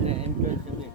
entrance of it.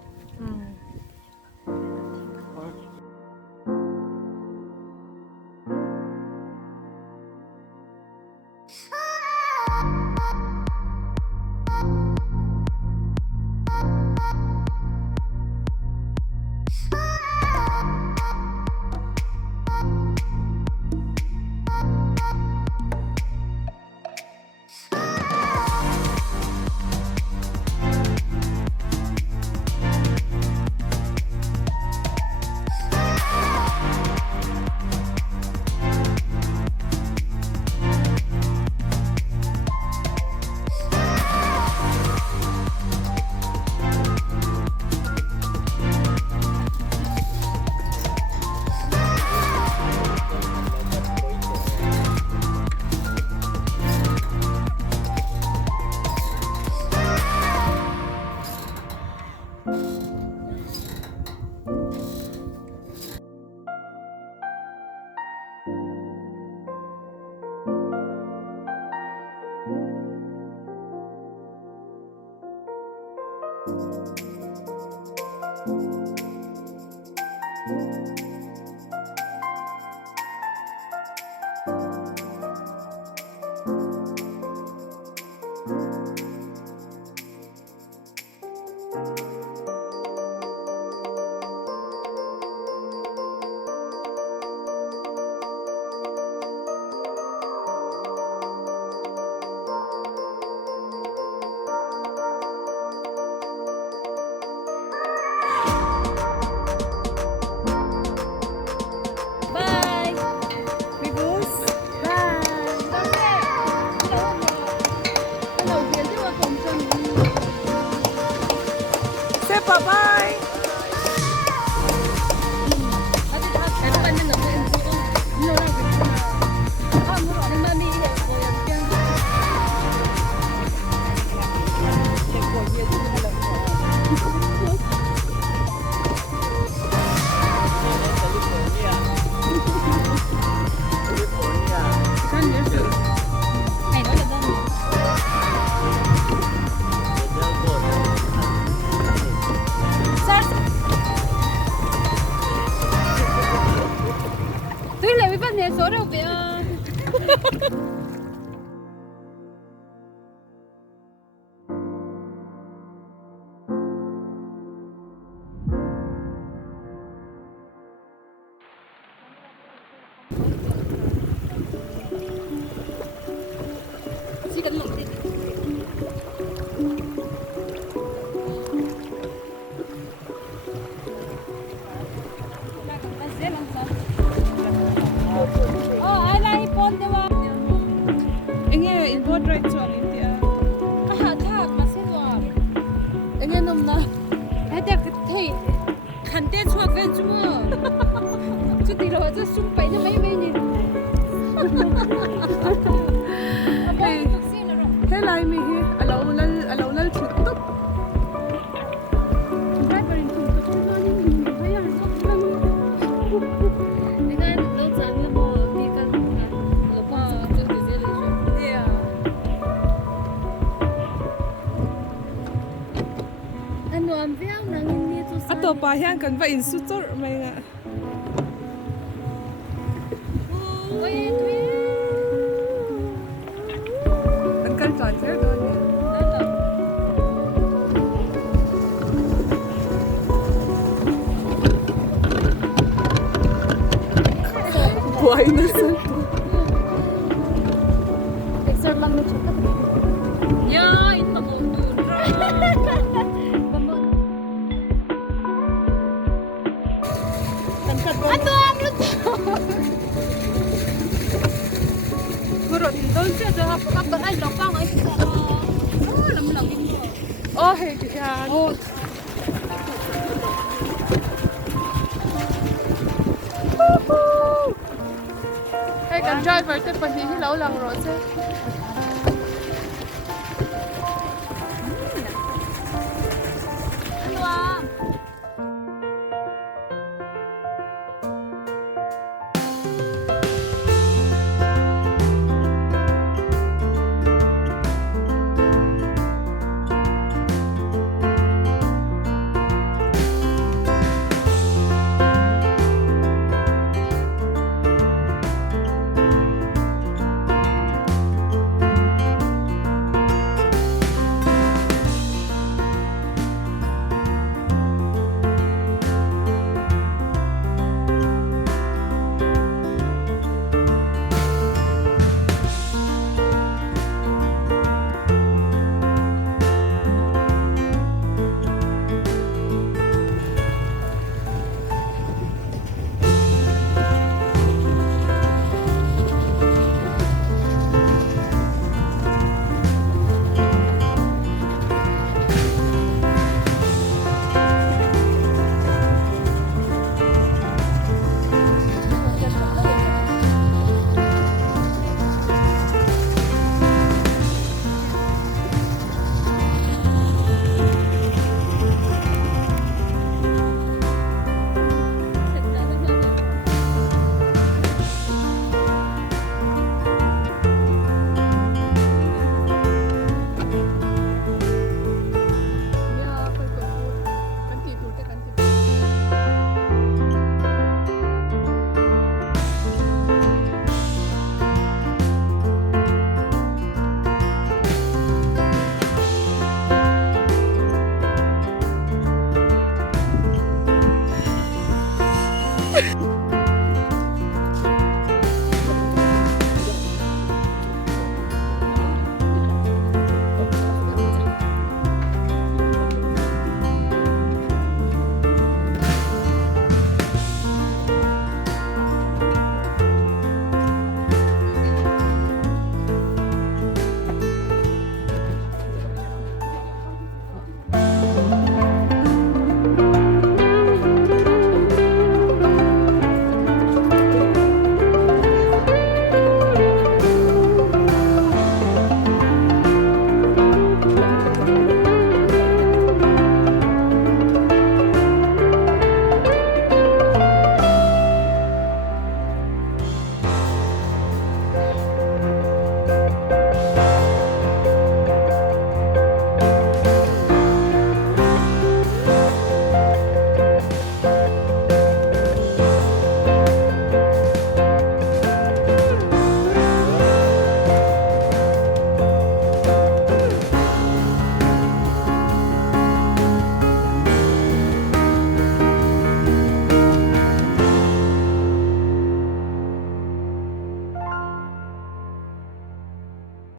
Bye bye. số đâu vậy? Chỉ cần một tí. I like phone the one. Enge inboard right so India. Thak mà xin lỗi. Enge nom na. Ai đã thấy khăn tết chuột về chưa? Chú tí rồi chú sung bảy nó mấy nè. Hey, hey lai mi hi. Alo lal chut tup. Ato pa hian kan va in su chor mai nga. Uncle John sir don ni. Buhay na sa. Picture lang mo siya. Yeah, ito mo dura. Ato ang luto. Guro din don siya do hap Kapag ay lokang ay sa. Oh, lamlangin mo. oh hey yan. Oh. Hey kan driver te pahi hi lo lang ro che.